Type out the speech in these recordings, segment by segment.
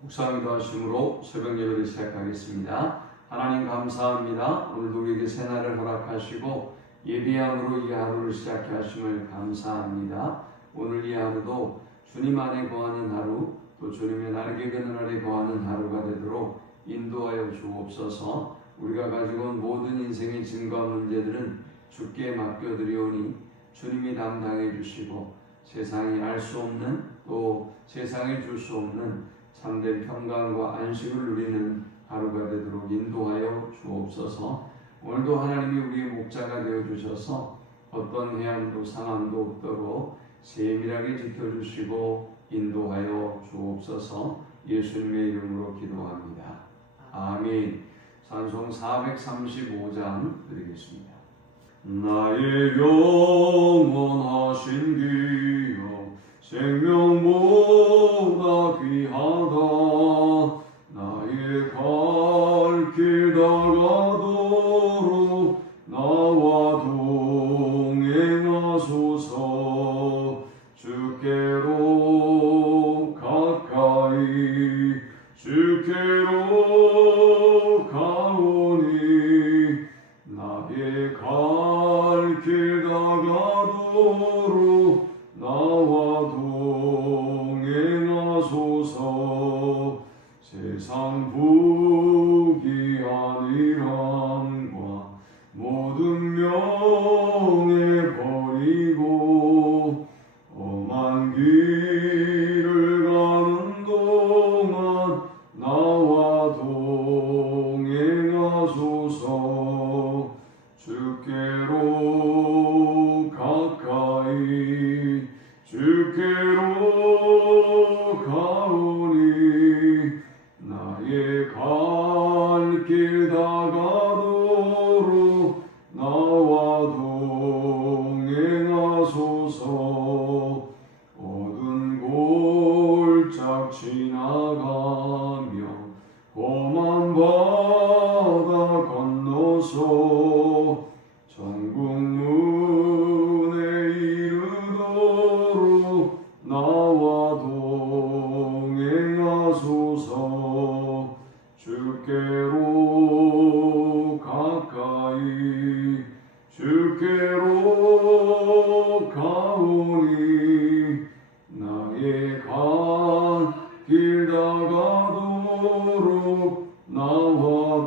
묵상기도 하심으로 새벽 예배를 시작하겠습니다. 하나님 감사합니다. 오늘도 우리에게 새날을 허락하시고 예배함으로 이 하루를 시작해 하심을 감사합니다. 오늘 이 하루도 주님 안에 거하는 하루, 또 주님의 날개 그늘 아래 거하는 하루가 되도록 인도하여 주옵소서. 우리가 가지고 온 모든 인생의 짐과 문제들은 주께 맡겨드리오니 주님이 담당해 주시고 세상이 알 수 없는, 또 세상이 줄 수 없는 참된 평강과 안식을 누리는 하루가 되도록 인도하여 주옵소서. 오늘도 하나님이 우리의 목자가 되어 주셔서 어떤 해안도 상함도 없도록 세밀하게 지켜주시고 인도하여 주옵소서. 예수님의 이름으로 기도합니다. 아멘. 찬송 435장 드리겠습니다. 나의 영원하신 기여 생명보다 귀하다. 나의 갈 길 다가도록 나와 동행하소서. 주께로 가까이 주께로 가오니 나의 갈 길 다가도록 나와 동행하소서. 세상 부귀한 일함과 모든 명예 버리고 험한 길을 가는 동안 나와 동행하소서. 주께로 가까이 주께로 가오니 나의 갈 길 다가도록 나와 동행하소서. 어두운 골짝 지나가며 험한 바다 건너서 천국 문에 이르도록 나와 동행하소서. 주께로 가까이 주께로 가오니 나의 갈 길 다가도록 나와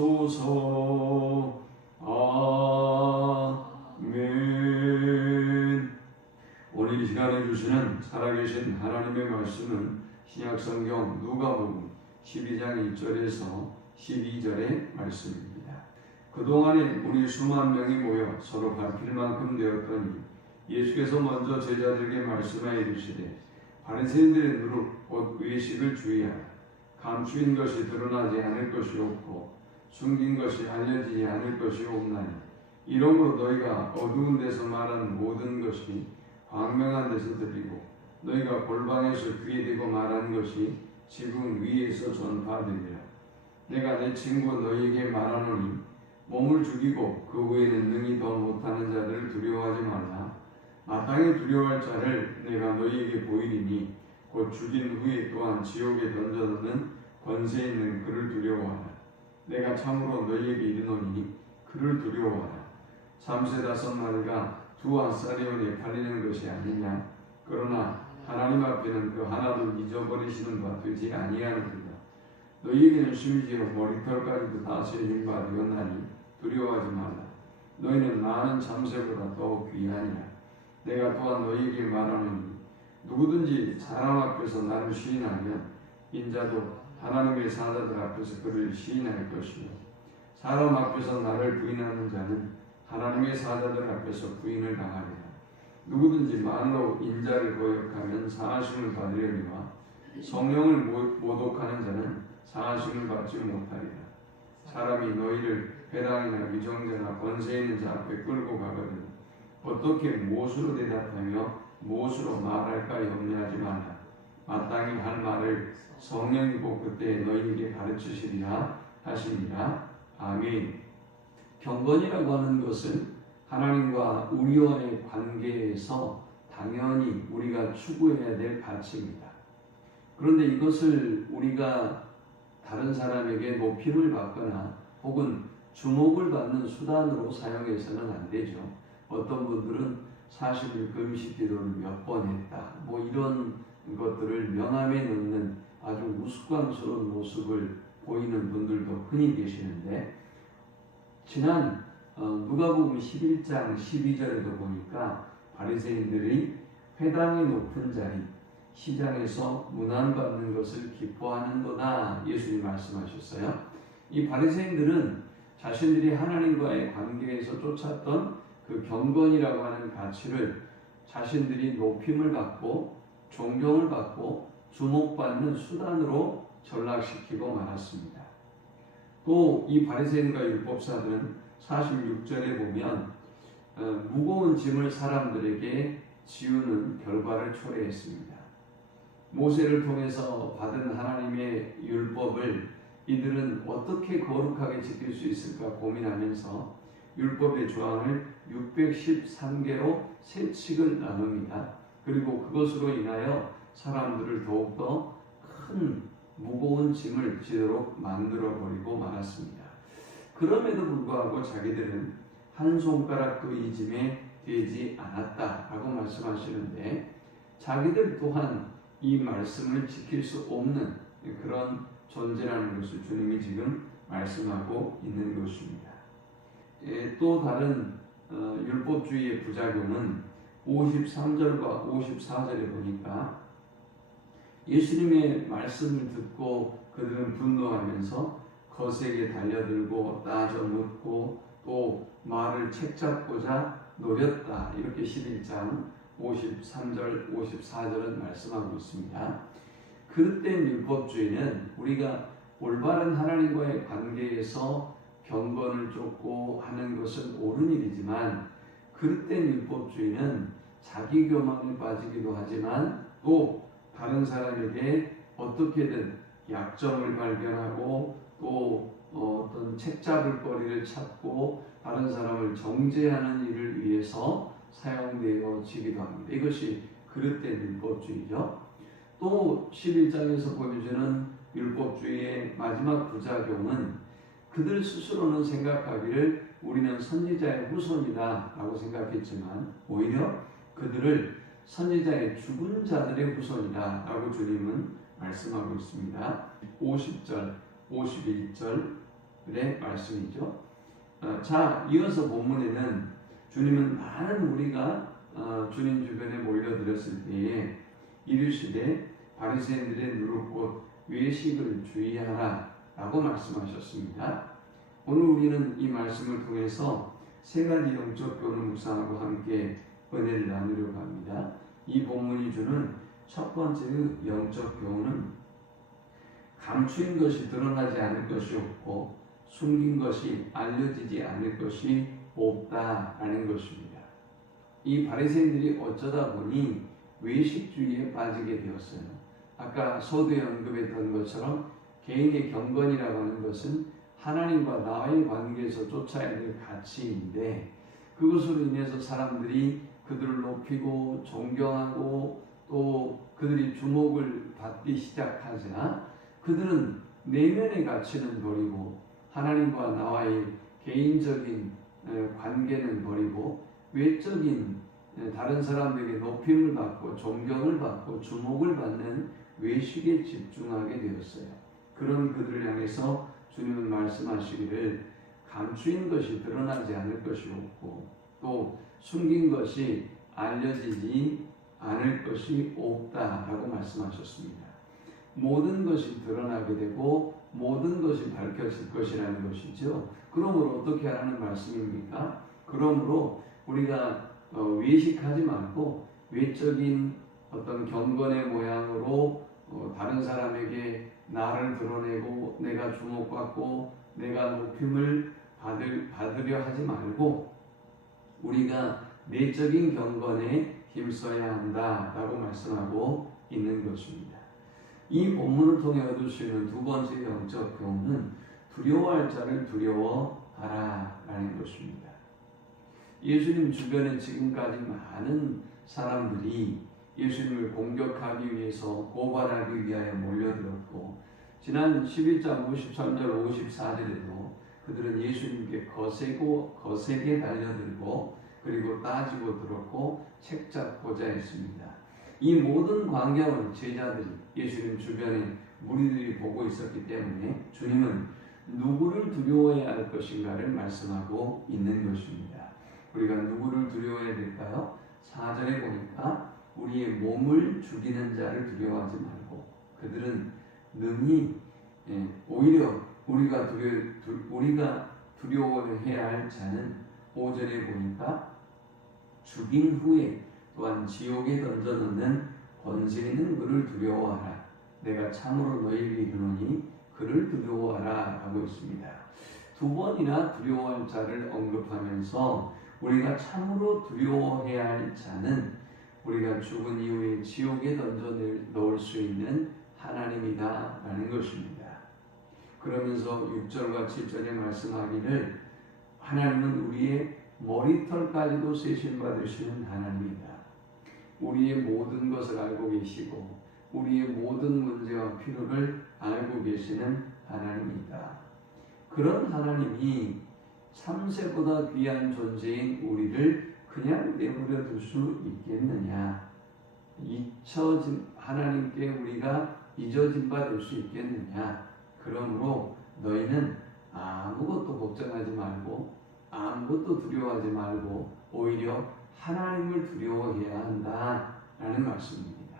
동행하소서. 아멘. 오늘 이 시간에 주시는 살아계신 하나님의 말씀은 신약성경 누가복음 12장 1절에서 12절의 말씀입니다. 그동안에 우리 수만 명이 모여 서로 밟힐 만큼 되었더니 예수께서 먼저 제자들에게 말씀하여 이르시되 바리새인들의 누룩 곧 외식을 주의하라. 감추인 것이 드러나지 않을 것이 없고 숨긴 것이 알려지지 않을 것이 없나니 이러므로 너희가 어두운 데서 말하는 모든 것이 광명한 데서 들리고 너희가 골방에서 귀에 대고 말하는 것이 지붕 위에서 전파되리라. 내가 내 친구 너희에게 말하노니 몸을 죽이고 그 후에는 능히 더 못하는 자들을 두려워하지 말라. 마땅히 두려워할 자를 내가 너희에게 보이리니 곧 죽인 후에 또한 지옥에 던져놓는 권세 있는 그를 두려워하라. 내가 참으로 너희에게 이르노니 그를 두려워하라. 참새 5마리가 2앗사리온에 팔리는 것이 아니냐. 그러나 하나님 앞에는 그 하나도 잊어버리시는 바 되지 아니하느니라. 너희에게는 심지어 머리털까지도 다 세신 바 되었나니 두려워하지 말라. 너희는 많은 참새보다 더욱 귀하니라. 내가 또한 너희에게 말하노니 누구든지 사람 앞에서 나를 시인하면 인자도 하나님의 사자들 앞에서 그를 시인할 것이요 사람 앞에서 나를 부인하는 자는 하나님의 사자들 앞에서 부인을 당하리라. 누구든지 말로 인자를 거역하면 사하심을 받으려니와 성령을 모독하는 자는 사하심을 받지 못하리라. 사람이 너희를 회당이나 위정자나 권세 있는 자 앞에 끌고 가거든 어떻게 무엇으로 대답하며 무엇으로 말할까 염려하지 말라. 마땅히 할 말을 성령이 곧 그때 너희에게 가르치시리라 하시니라. 아멘. 경건이라고 하는 것은 하나님과 우리와의 관계에서 당연히 우리가 추구해야 될 가치입니다. 그런데 이것을 우리가 다른 사람에게 높임을 받거나 혹은 주목을 받는 수단으로 사용해서는 안 되죠. 어떤 분들은 40일 금식 기도를 몇 번 했다. 뭐 이런 것들을 명함에 넣는 아주 우스꽝스러운 모습을 보이는 분들도 흔히 계시는데, 지난 누가복음 11장 12절에도 보니까 바리새인들이 회당의 높은 자리, 시장에서 문안받는 것을 기뻐하는도다 예수님 말씀하셨어요. 이 바리새인들은 자신들이 하나님과의 관계에서 쫓았던 그 경건이라고 하는 가치를 자신들이 높임을 받고 존경을 받고 주목받는 수단으로 전락시키고 말았습니다. 또 이 바리새인과 율법사들은 46절에 보면 무거운 짐을 사람들에게 지우는 결과를 초래했습니다. 모세를 통해서 받은 하나님의 율법을 이들은 어떻게 거룩하게 지킬 수 있을까 고민하면서 율법의 조항을 613개로 세 축을 나눕니다. 그리고 그것으로 인하여 사람들을 더욱더 큰 무거운 짐을 지도록 만들어버리고 말았습니다. 그럼에도 불구하고 자기들은 한 손가락도 이 짐에 되지 않았다라고 말씀하시는데, 자기들 또한 이 말씀을 지킬 수 없는 그런 존재라는 것을 주님이 지금 말씀하고 있는 것입니다. 또 다른 율법주의의 부작용은 53절과 54절에 보니까 예수님의 말씀을 듣고 그들은 분노하면서 거세게 달려들고 따져 묻고 또 말을 책잡고자 노렸다. 이렇게 11장 53절, 54절은 말씀하고 있습니다. 그릇된 율법주의는 우리가 올바른 하나님과의 관계에서 경건을 쫓고 하는 것은 옳은 일이지만, 그릇된 율법주의는 자기 교만에 빠지기도 하지만 또 다른 사람에게 어떻게든 약점을 발견하고 또 어떤 책잡을 거리를 찾고 다른 사람을 정죄하는 일을 위해서 사용되어지기도 합니다. 이것이 그릇된 율법주의죠. 또 11장에서 보여주는 율법주의의 마지막 부작용은 그들 스스로는 생각하기를 우리는 선지자의 후손이다 라고 생각했지만 오히려 그들을 선지자의 죽은 자들의 후손이다 라고 주님은 말씀하고 있습니다. 50절, 51절의 말씀이죠. 자, 이어서 본문에는 주님은 많은 우리가 주님 주변에 몰려들었을 때에 이르시되 바리새인들의 누룩곧 외식을 주의하라 라고 말씀하셨습니다. 오늘 우리는 이 말씀을 통해서 세 가지 영적 교훈을 묵상하고 함께 은혜를 나누려고 합니다. 이 본문이 주는 첫 번째 영적 교훈은 감추인 것이 드러나지 않을 것이 없고 숨긴 것이 알려지지 않을 것이 없다라는 것입니다. 이 바리새인들이 어쩌다 보니 외식주의에 빠지게 되었어요. 아까 서두에 언급했던 것처럼 개인의 경건이라고 하는 것은 하나님과 나의 관계에서 쫓아야 될 가치인데, 그것으로 인해서 사람들이 그들을 높이고 존경하고 또 그들이 주목을 받기 시작하자 그들은 내면의 가치는 버리고 하나님과 나와의 개인적인 관계는 버리고 외적인 다른 사람들에게 높임을 받고 존경을 받고 주목을 받는 외식에 집중하게 되었어요. 그런 그들을 향해서 주님은 말씀하시기를 감추인 것이 드러나지 않을 것이 없고 또 숨긴 것이 알려지지 않을 것이 없다라고 말씀하셨습니다. 모든 것이 드러나게 되고 모든 것이 밝혀질 것이라는 것이죠. 그러므로 어떻게 하라는 말씀입니까? 그러므로 우리가 외식하지 말고 외적인 어떤 경건의 모양으로 다른 사람에게 나를 드러내고 내가 주목받고 내가 높임을 받으려 하지 말고 우리가 내적인 경건에 힘써야 한다라고 말씀하고 있는 것입니다. 이 본문을 통해 얻을 수 있는 두 번째 영적 교훈은 두려워할 자를 두려워하라라는 것입니다. 예수님 주변에 지금까지 많은 사람들이 예수님을 공격하기 위해서 고발하기 위하여 몰려들었고 지난 11장 53절 54절에도 그들은 예수님께 거세게 달려들고 그리고 따지고 들었고 책잡고자 했습니다. 이 모든 광경을 제자들이 예수님 주변에 무리들이 보고 있었기 때문에 주님은 누구를 두려워해야 할 것인가를 말씀하고 있는 것입니다. 우리가 누구를 두려워해야 될까요? 4절에 보니까 우리의 몸을 죽이는 자를 두려워하지 말고 그들은 능히 오히려 우리가 두려워해야 할 자는 5절에 보니까 죽인 후에 또한 지옥에 던져넣는 권세 있는 그를 두려워하라. 내가 참으로 너희에게 이르노니 그를 두려워하라 하고 있습니다. 두 번이나 두려워할 자를 언급하면서 우리가 참으로 두려워해야 할 자는 우리가 죽은 이후에 지옥에 던져 넣을 수 있는 하나님이다 라는 것입니다. 그러면서 6절과 7절에 말씀하기를 하나님은 우리의 머리털까지도 세신 받으시는 하나님이다. 우리의 모든 것을 알고 계시고 우리의 모든 문제와 필요를 알고 계시는 하나님이다. 그런 하나님이 참새보다 귀한 존재인 우리를 그냥 내버려 둘 수 있겠느냐? 잊혀진 하나님께 우리가 잊어진 바 될 수 있겠느냐? 그러므로 너희는 아무것도 걱정하지 말고 아무것도 두려워하지 말고 오히려 하나님을 두려워해야 한다라는 말씀입니다.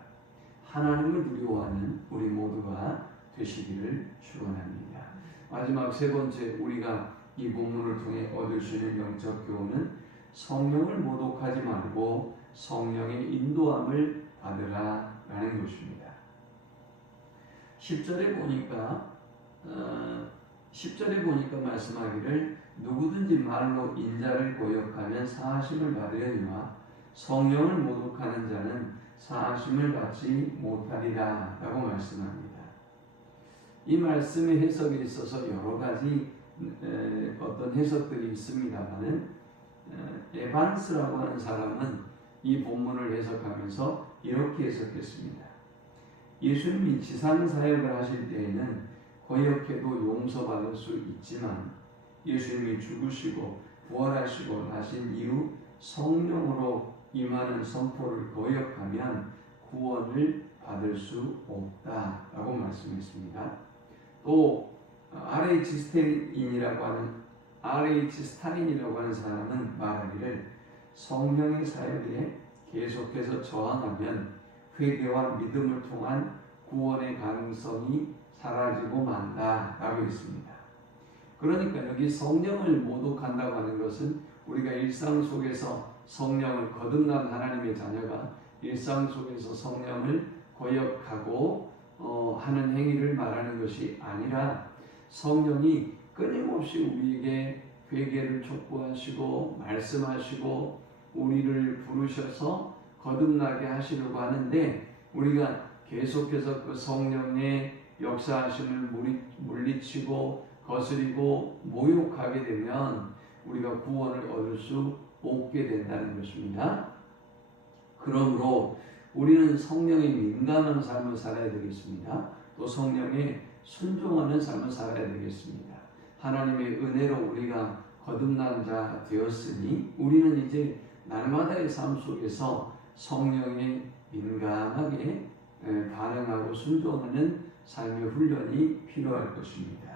하나님을 두려워하는 우리 모두가 되시기를 축원합니다. 마지막 세 번째 우리가 이 본문을 통해 얻을 수 있는 영적 교훈은 성령을 모독하지 말고 성령의 인도함을 받으라라는 것입니다. 10절에 보니까 말씀하기를 누구든지 말로 인자를 고역하면 사하심을 받으려니와 성령을 모독하는 자는 사하심을 받지 못하리라 라고 말씀합니다. 이 말씀의 해석에 있어서 여러 가지 어떤 해석들이 있습니다만은 에반스라고 하는 사람은 이 본문을 해석하면서 이렇게 해석했습니다. 예수님이 지상 사역을 하실 때에는 거역해도 용서받을 수 있지만 예수님이 죽으시고 부활하시고 나신 이후 성령으로 임하는 선포를 거역하면 구원을 받을 수 없다라고 말씀했습니다. 또 R.H. 스타인이라고 하는 사람은 말하기를 성령의 사역에 계속해서 저항하면 회개와 믿음을 통한 구원의 가능성이 사라지고 만다라고 했습니다. 그러니까 여기 성령을 모독한다고 하는 것은 우리가 일상 속에서 성령을 거듭난 하나님의 자녀가 일상 속에서 성령을 거역하고 하는 행위를 말하는 것이 아니라 성령이 끊임없이 우리에게 회개를 촉구하시고 말씀하시고 우리를 부르셔서 거듭나게 하시려고 하는데 우리가 계속해서 그 성령의 역사하심을 물리치고 거스리고 모욕하게 되면 우리가 구원을 얻을 수 없게 된다는 것입니다. 그러므로 우리는 성령에 민감한 삶을 살아야 되겠습니다. 또 성령에 순종하는 삶을 살아야 되겠습니다. 하나님의 은혜로 우리가 거듭난 자 되었으니 우리는 이제 날마다의 삶 속에서 성령에 민감하게 반응하고 순종하는 삶의 훈련이 필요할 것입니다.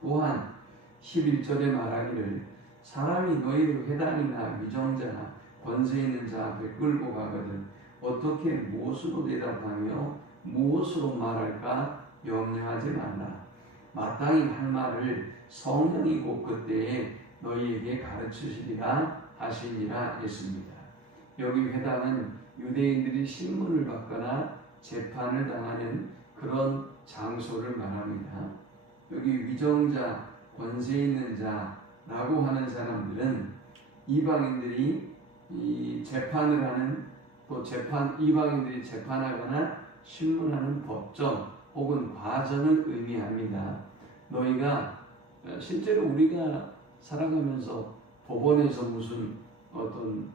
또한 11절에 말하기를 사람이 너희를 회당이나 위정자나 권세 있는 자 앞에 끌고 가거든 어떻게 무엇으로 대답하며 무엇으로 말할까 염려하지 말라. 마땅히 할 말을 성령이 곧 그때에 너희에게 가르치시리라 하시니라 했습니다. 여기 회당은 유대인들이 신문을 받거나 재판을 당하는 그런 장소를 말합니다. 여기 위정자, 권세 있는 자라고 하는 사람들은 이방인들이 이 재판을 하는 또 이방인들이 재판하거나 신문하는 법정 혹은 과정을 의미합니다. 너희가 실제로 우리가 살아가면서 법원에서 무슨 어떤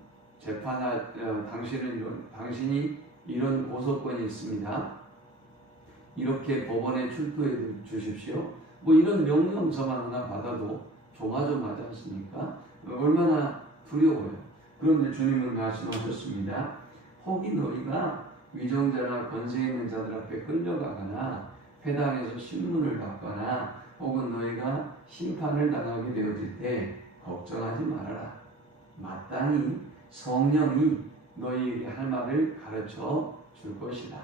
당신이 이런 고소권이 있습니다. 이렇게 법원에 출두해 주십시오. 뭐 이런 명령서만 하나 받아도 조마조마하지 않습니까? 얼마나 두려워요. 그런데 주님은 말씀하셨습니다. 혹이 너희가 위정자나 권세 있는 자들 앞에 끌려가거나 회당에서 신문을 받거나 혹은 너희가 심판을 당하게 되어질 때 걱정하지 말아라. 마땅히 성령이 너희에게 할 말을 가르쳐 줄 것이다.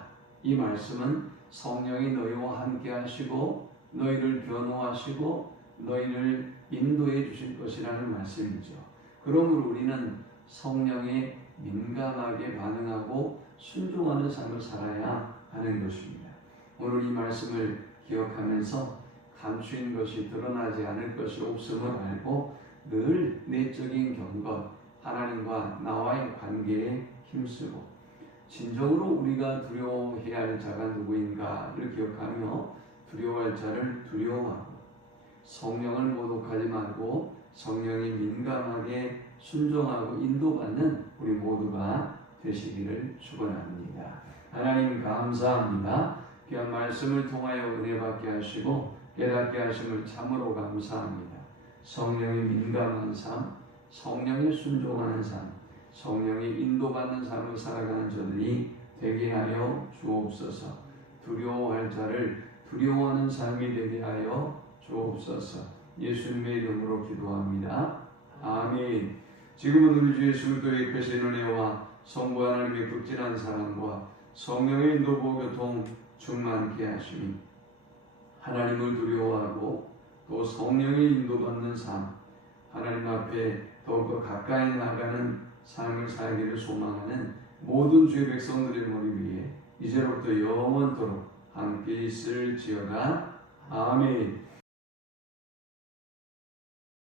이 말씀은 성령이 너희와 함께 하시고 너희를 변호하시고 너희를 인도해 주실 것이라는 말씀이죠. 그러므로 우리는 성령에 민감하게 반응하고 순종하는 삶을 살아야 하는 것입니다. 오늘 이 말씀을 기억하면서 감추인 것이 드러나지 않을 것이 없음을 알고 늘 내적인 경것, 하나님과 나와의 관계에 힘쓰고 진정으로 우리가 두려워해야 할 자가 누구인가를 기억하며 두려워할 자를 두려워하고 성령을 모독하지 말고 성령이 민감하게 순종하고 인도받는 우리 모두가 되시기를 축원합니다. 하나님 감사합니다. 귀한 말씀을 통하여 은혜 받게 하시고 깨닫게 하심을 참으로 감사합니다. 성령이 민감한 삶, 성령에 순종하는 삶, 성령이 인도받는 삶을 살아가는 저들이 되게 하여 주옵소서. 두려워할 자를 두려워하는 삶이 되게 하여 주옵소서. 예수님의 이름으로 기도합니다. 아멘. 지금은 우리 주 예수 그리스도의 크신 은혜와 성부 하나님의 극진한 사랑과 성령의 인도보 교통 충만케 하시니 하나님을 두려워하고 또 성령의 인도받는 삶, 하나님 앞에 더욱더 가까이 나가는 삶을 살기를 소망하는 모든 주의 백성들의 머리 위에 이제로부터 영원토록 함께 있을지어다. 아멘.